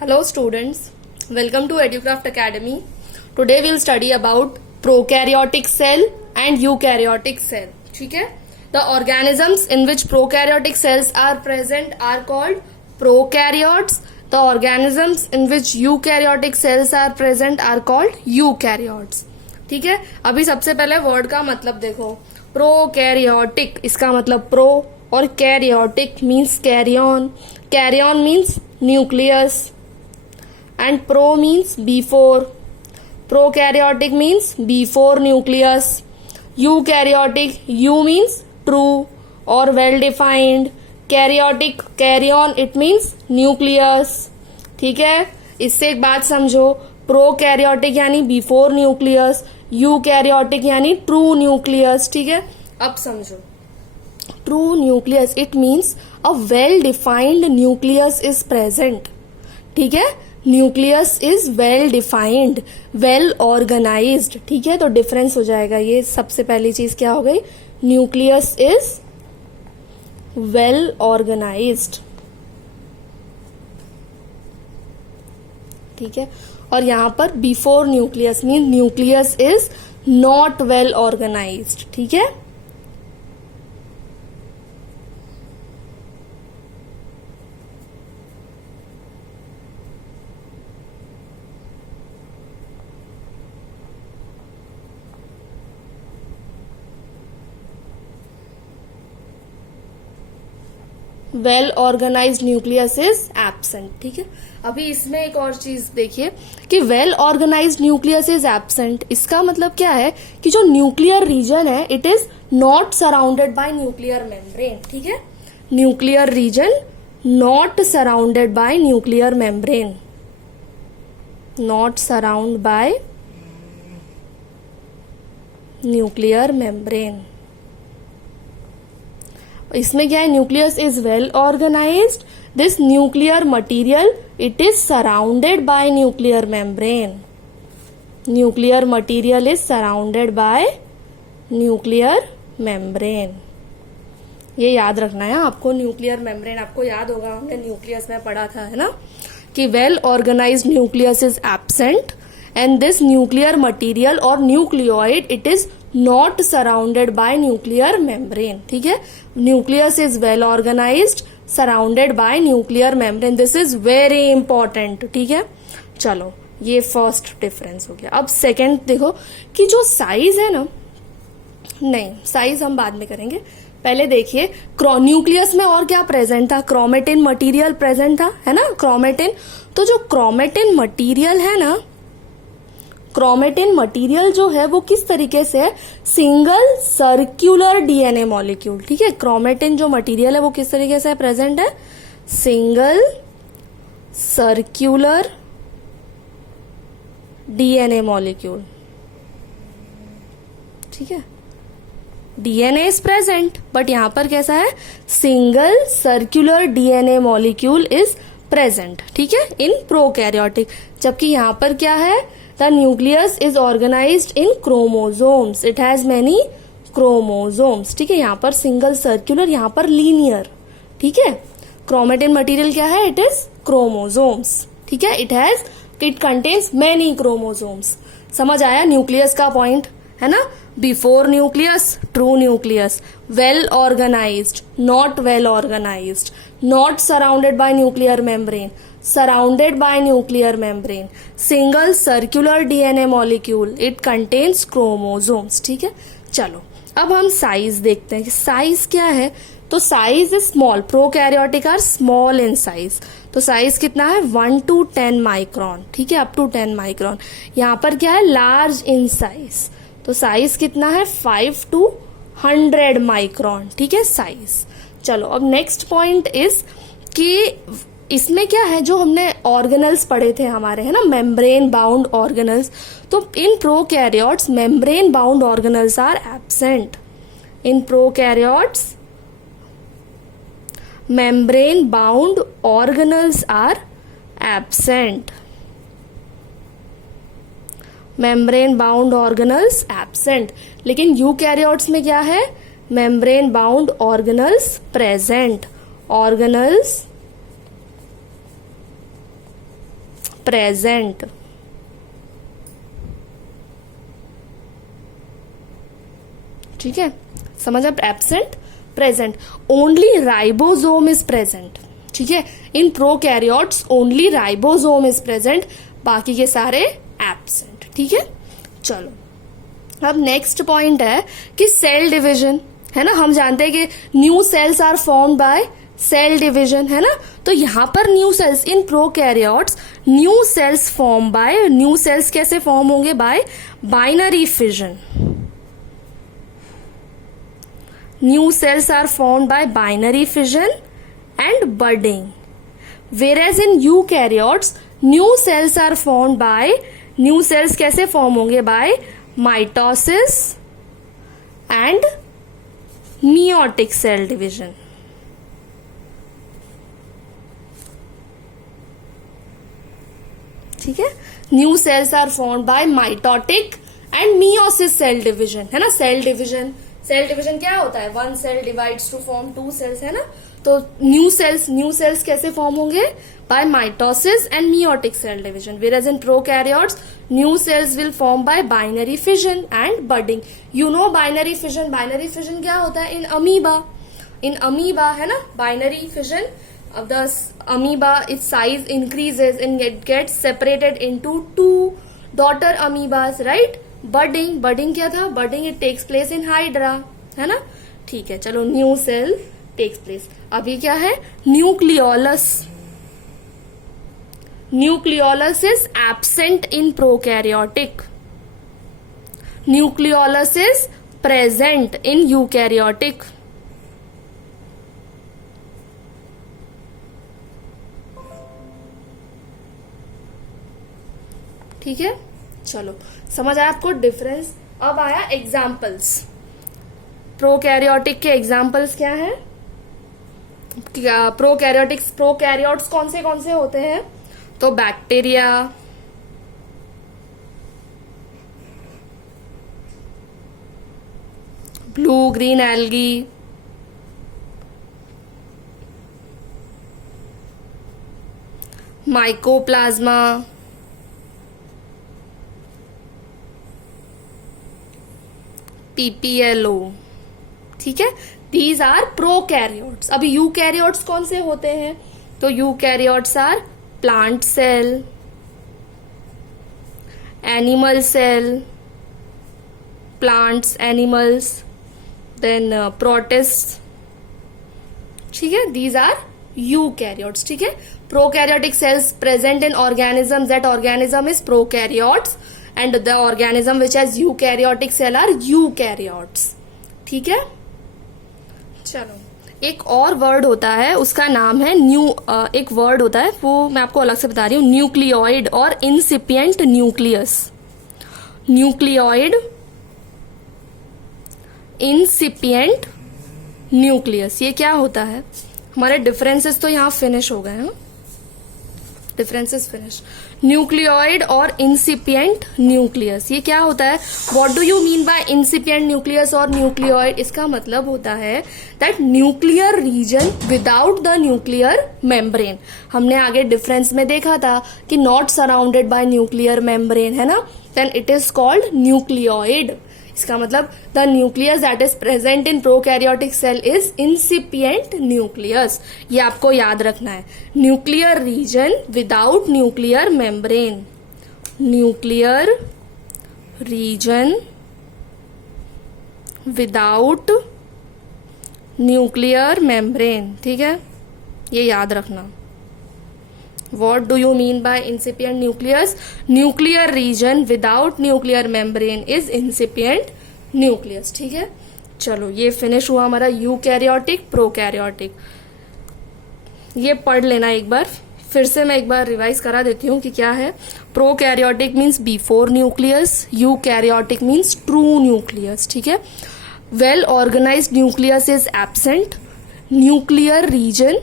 Hello students, welcome to EduCraft Academy. Today we will study about prokaryotic cell and eukaryotic cell. ठीक है? The organisms in which prokaryotic cells are present are called prokaryotes. The organisms in which eukaryotic cells are present are called eukaryotes. ठीक है? अभी सबसे पहले word का मतलब देखो. प्रोकैरियोटिक, इसका मतलब प्रो, और karyotic means carry on. Carry on means nucleus and pro means before. Prokaryotic means before nucleus. Eukaryotic, u means true or well defined. Karyotic, carry on, it means nucleus. ठीक है, इससे एक बात समझो, prokaryotic यानी before nucleus, eukaryotic यानी true nucleus. ठीक है, अब समझो. True nucleus it means a well defined nucleus is present. ठीक है, nucleus is well defined, well organized. ठीक है, तो डिफरेंस हो जाएगा. ये सबसे पहली चीज क्या हो गई, न्यूक्लियस इज वेल ऑर्गेनाइज्ड. ठीक है, और यहां पर before nucleus mean nucleus is not well organized. ठीक है, well organised nucleus is absent. ठीक है, अभी इसमें एक और चीज देखिए कि well organised nucleus is absent. इसका मतलब क्या है कि जो न्यूक्लियर रीजन है it is not surrounded by nuclear membrane. ठीक है, nuclear region not surrounded by nuclear membrane, not surround by nuclear membrane. इसमें क्या है, nucleus is well organised. This nuclear material it is surrounded by nuclear membrane. Nuclear material is surrounded by nuclear membrane. ये याद रखना है आपको. Nuclear membrane आपको याद होगा, हमने न्यूक्लियस में पढ़ा था, है ना, कि well organised nucleus is absent and this nuclear material और nucleoid it is not surrounded by nuclear membrane. ठीक है, nucleus is well organised, surrounded by nuclear membrane. This is very important. ठीक है, चलो ये फर्स्ट डिफरेंस हो गया. अब सेकेंड देखो कि जो साइज है ना, नहीं साइज हम बाद में करेंगे, पहले देखिए न्यूक्लियस में और क्या प्रेजेंट था, क्रोमेटिन मटीरियल प्रेजेंट था, है ना, क्रोमेटिन. तो जो क्रोमेटिन मटीरियल है ना, क्रोमेटिन मटेरियल जो है वो किस तरीके से है, सिंगल सर्क्यूलर डीएनए मॉलिक्यूल. ठीक है, क्रोमेटिन जो मटेरियल है वो किस तरीके से प्रेजेंट है, सिंगल सर्क्यूलर डीएनए मॉलिक्यूल. ठीक है, डीएनए इज प्रेजेंट बट यहां पर कैसा है, single circular DNA molecule is present. ठीक है, इन प्रोकैरियोटिक. जबकि यहां पर क्या है, the nucleus is organized in chromosomes. It has many chromosomes. ठीक है, यहाँ पर सिंगल सर्क्यूलर, यहाँ पर लीनियर. ठीक है, क्रोमेटिन मटेरियल क्या है, इट इज क्रोमोसोम्स. ठीक है, इट कंटेन्स मेनी क्रोमोसोम्स. समझ आया न्यूक्लियस का पॉइंट, है ना. Before nucleus true nucleus, well organized not well organized, not surrounded by nuclear membrane, surrounded by nuclear membrane, single circular DNA molecule, it contains chromosomes. ठीक है, चलो अब हम साइज देखते हैं कि साइज क्या है. तो size is small, prokaryotic are small in size. तो साइज कितना है, 1 to 10 माइक्रोन. ठीक है, अप टू 10 माइक्रोन. यहाँ पर क्या है, लार्ज इन साइज. तो साइज कितना है, 5 to 100 माइक्रोन. ठीक है, साइज. चलो अब नेक्स्ट पॉइंट इज कि इसमें क्या है, जो हमने ऑर्गेनल्स पढ़े थे हमारे, है ना, मेम्ब्रेन बाउंड ऑर्गेनल्स. तो in prokaryotes membrane bound organelles are absent. In prokaryotes membrane bound organelles are absent. Membrane bound organelles absent. लेकिन यूकैरियोट्स में क्या है, membrane bound organelles present. Organelles present. ठीक है, समझ आप, absent, present. Only ribosome is present. ठीक है, in prokaryotes only ribosome is present, बाकी के सारे एब्सेंट. ठीक है, चलो अब नेक्स्ट पॉइंट है कि सेल डिवीजन, है ना. हम जानते हैं कि new cells are formed by cell division, है ना. तो यहां पर new cells in prokaryotes, new cells form by, new cells कैसे फॉर्म होंगे, by binary fission. New cells are formed by binary fission and budding. Whereas in eukaryotes, new cells are formed by, new cells कैसे form होंगे, by mitosis and meiotic cell division. ठीक है, new cells are formed by mitotic and meiosis cell division, है ना. Cell division क्या होता है, one cell divides to form two cells, है ना. तो न्यू सेल्स कैसे फॉर्म होंगे, by mitosis and meiotic cell division. Whereas in prokaryotes new cells will form by binary fission and budding. You know binary fission क्या होता है, in amoeba, है ना. Binary fission of the amoeba, its size increases and it gets separated into two daughter amoebas, right. Budding क्या था, budding it takes place in hydra, है ना. ठीक है, चलो न्यू सेल टेक्स प्लेस. अभी क्या है, nucleolus is absent in prokaryotic, nucleolus is present in eukaryotic. ठीक है, चलो समझ आया आपको डिफरेंस. अब आया एग्जाम्पल्स. प्रोकैरियोटिक के एग्जाम्पल्स क्या है, प्रोकैरियोट्स कौन से होते हैं, तो bacteria, blue green algae, mycoplasma, PPLO. ठीक है, दीज आर प्रोकैरियोट्स. अभी यूकैरियोट्स कौन से होते हैं, तो eukaryotes are plant cell, animal cell, plants, animals, then protist. ठीक है, दीज आर यूकैरियोट्स. ठीक है, prokaryotic cells present in organism, that organism is prokaryotes and the organism which has eukaryotic cell are eukaryotes. ठीक है, चलो एक और word होता है, उसका नाम है एक वर्ड होता है, वो मैं आपको अलग से बता रही हूँ, न्यूक्लियोइड और इंसिपिएंट न्यूक्लियस. न्यूक्लियोइड, इंसिपिएंट न्यूक्लियस, ये क्या होता है. हमारे डिफरेंसेस तो यहाँ फिनिश हो गए हैं, डिफरेंसेस फिनिश. न्यूक्लियोइड और इंसिपिएंट न्यूक्लियस, ये क्या होता है, what do you mean by incipient nucleus और न्यूक्लियोइड. इसका मतलब होता है that nuclear region without the nuclear membrane. हमने आगे डिफरेंस में देखा था कि not surrounded by nuclear membrane, है ना, then it is called nucleoid. इसका मतलब the nucleus that is present in prokaryotic cell is incipient nucleus. ये आपको याद रखना है, nuclear region without nuclear membrane, nuclear region without nuclear membrane. ठीक है, ये याद रखना. What do you mean by incipient nucleus? Nuclear region without nuclear membrane is incipient nucleus. ठीक है, चलो ये फिनिश हुआ हमारा यूकैरियोटिक, प्रोकैरियोटिक. ये पढ़ लेना एक बार, फिर से मैं एक बार रिवाइज करा देती हूँ कि क्या है. Prokaryotic means before nucleus, eukaryotic means true nucleus. ठीक है, well organised nucleus is absent, nuclear region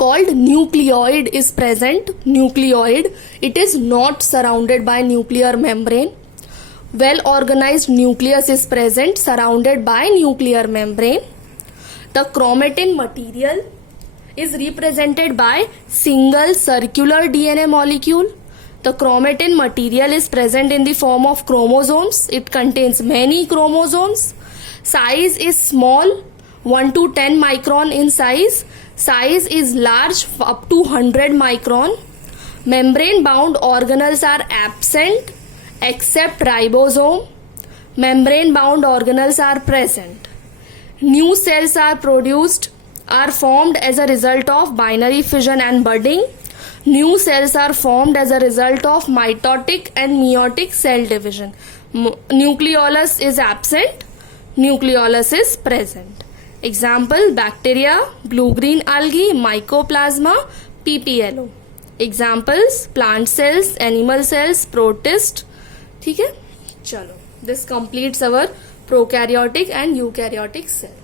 called nucleoid is present. Nucleoid, it is not surrounded by nuclear membrane. Well organized nucleus is present, surrounded by nuclear membrane. The chromatin material is represented by single circular DNA molecule. The chromatin material is present in the form of chromosomes. It contains many chromosomes. Size is small, 1 to 10 micron in size. Size is large, up to 100 micron. Membrane bound organelles are absent except ribosome. Membrane bound organelles are present. New cells are formed as a result of binary fission and budding. New cells are formed as a result of mitotic and meiotic cell division. Nucleolus is absent, nucleolus is present. Example: bacteria, blue-green algae, mycoplasma, PPLO. Examples: plant cells, animal cells, protist. ठीक है, चलो, this completes our prokaryotic and eukaryotic cell.